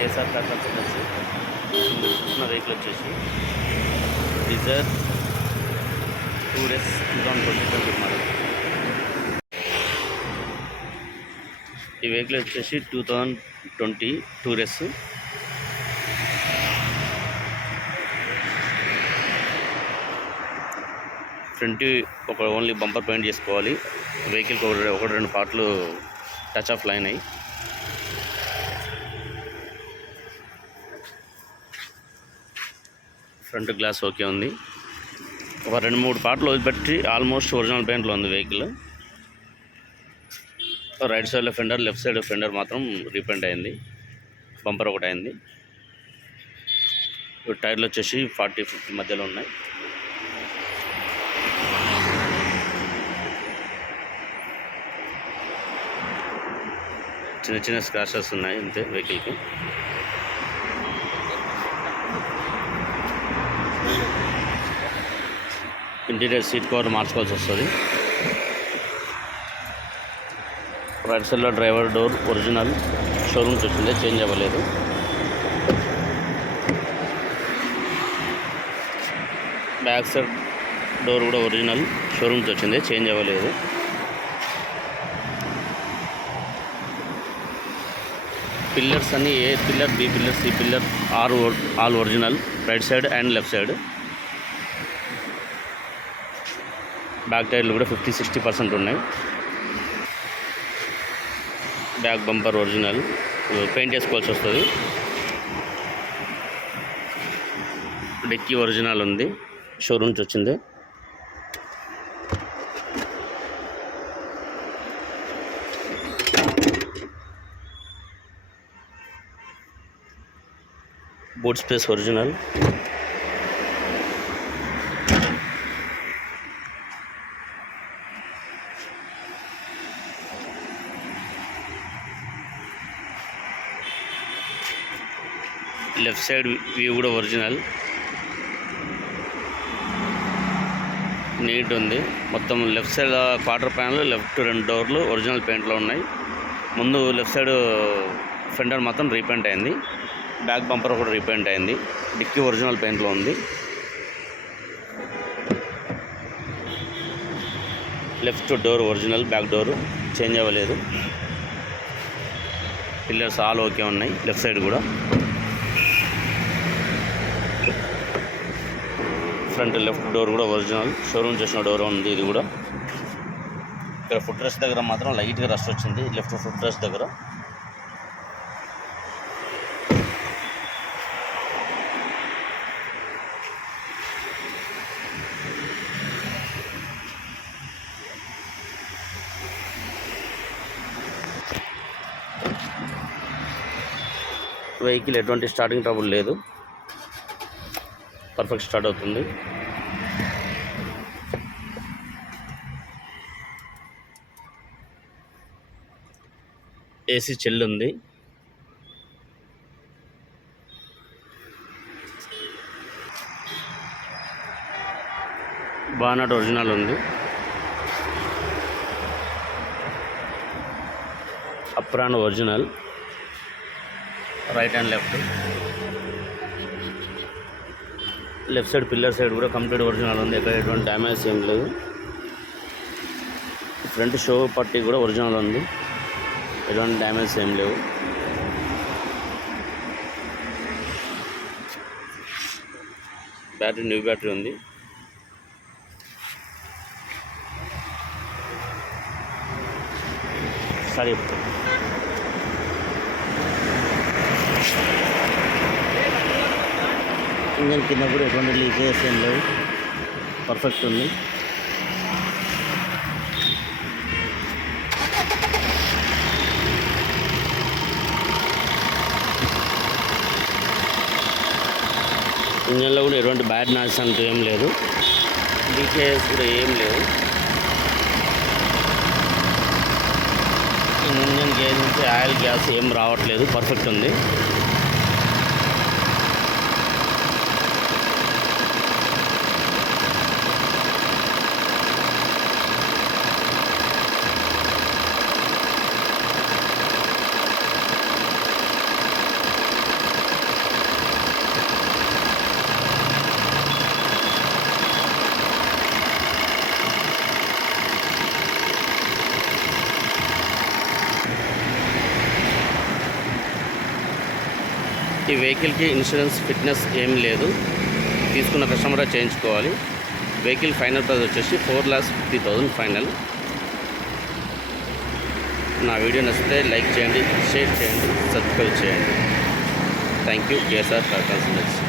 కేఎస్ఆర్ టాటా మోటార్స్ మీరు చూస్తున్న వెహికల్ వచ్చేసి డిజైర్ టూరెస్ 2020 మోడల్. ఈ వెహికల్ వచ్చేసి 2020 టూరెస్. ఫ్రంట్ ఒక ఓన్లీ బంపర్ పెయింట్ చేసుకోవాలి. వెహికల్కి ఒకటి రెండు పార్ట్లు టచ్ ఆఫ్ లైన్ అయ్యి. ఫ్రంట్ గ్లాస్ ఓకే ఉంది. ఒక 2-3 పార్ట్లు వదిలిపెట్టి ఆల్మోస్ట్ ఒరిజినల్ పెయింట్లో ఉంది వెహికల్. రైట్ సైడ్లో ఫెండర్, లెఫ్ట్ సైడ్ ఫెండర్ మాత్రం రీపెయింట్ అయింది. బంపర్ ఒకటి అయింది. టైర్లు వచ్చేసి 40-50 మధ్యలో ఉన్నాయి. చిన్న చిన్న స్క్రాచెస్ ఉన్నాయి అంతే వెహికల్కి. ఇంటీరియర్ సీట్ కవర్ మార్చుకోవాల్సి వస్తుంది. రైట్ సైడ్లో డ్రైవర్ డోర్ ఒరిజినల్ షోరూమ్స్ వచ్చింది, చేంజ్ అవ్వలేదు. బ్యాక్ సైడ్ డోర్ కూడా ఒరిజినల్ షోరూమ్స్ వచ్చింది, చేంజ్ అవ్వలేదు. పిల్లర్స్ అన్నీ A pillar, B pillar, C pillar all original right side and left side. Back టైర్లు కూడా 50-60% ఉన్నాయి. బ్యాక్ బంపర్ ఒరిజినల్, పెయింట్ చేసుకోవాల్సి వస్తుంది. డిక్కీ ఒరిజినల్ ఉంది, షోరూమ్స్ వచ్చింది. Boot space original. Left side view కూడా ఒరిజినల్, నీట్ ఉంది. మొత్తం left side quarter panel, left 2 డోర్లు ఒరిజినల్ పెయింట్లో ఉన్నాయి. ముందు లెఫ్ట్ సైడ్ ఫెండర్ మాత్రం రీపెయింట్ అయింది. బ్యాక్ బంపర్ కూడా రీపెయింట్ అయింది. డిక్కీ ఒరిజినల్ పెయింట్లో ఉంది. Left door original, back door change అవ్వలేదు. పిల్లర్స్ ఆల్ ఓకే ఉన్నాయి లెఫ్ట్ సైడ్ కూడా. ఫ్రంట్ లెఫ్ట్ డోర్ కూడా ఒరిజినల్ షోరూమ్ చేసిన డోర్ ఉంది. ఇది కూడా ఇక్కడ ఫుట్ రెస్ట్ దగ్గర మాత్రం లైట్గా రస్ట్ వచ్చింది, లెఫ్ట్ ఫుట్ రెస్ట్ దగ్గర. వెహికల్ ఎటువంటి స్టార్టింగ్ ట్రబుల్ లేదు, పర్ఫెక్ట్ స్టార్ట్ అవుతుంది. ఏసీ చెల్లు ఉంది. బానట్ ఒరిజినల్ ఉంది. Apron original right and left. Left side pillar side కూడా కంప్లీట్ ఒరిజినల్ ఉంది, ఎక్కడ ఎటువంటి డ్యామేజ్ ఏం లేదు. ఫ్రంట్ షో పట్టీ కూడా ఒరిజినల్ ఉంది, ఎటువంటి డ్యామేజ్ ఏం లేవు. బ్యాటరీ న్యూ బ్యాటరీ ఉంది. సరే, ఇంజన్ కింద కూడా ఎటువంటి లీకేజ్ ఏం లేవు, పర్ఫెక్ట్ ఉంది. ఇంజన్లో కూడా ఎటువంటి బ్యాడ్ నాయిస్ అంటూ ఏం లేదు, లీకేజ్ కూడా ఏం లేవు. ఇంజన్ గేజ్ నుంచి ఆయిల్ గ్యాస్ ఏం రావట్లేదు, పర్ఫెక్ట్ ఉంది. ఈ వెహికల్కి ఇన్సూరెన్స్ ఫిట్నెస్ ఏం లేదు, తీసుకున్న కస్టమరే చేయించుకోవాలి. వెహికల్ ఫైనల్ ప్రైస్ వచ్చేసి 4,50,000 ఫైనల్. నా వీడియో నచ్చితే లైక్ చేయండి, షేర్ చేయండి, సబ్స్క్రైబ్ చేయండి. Thank you. KSR car consultancy.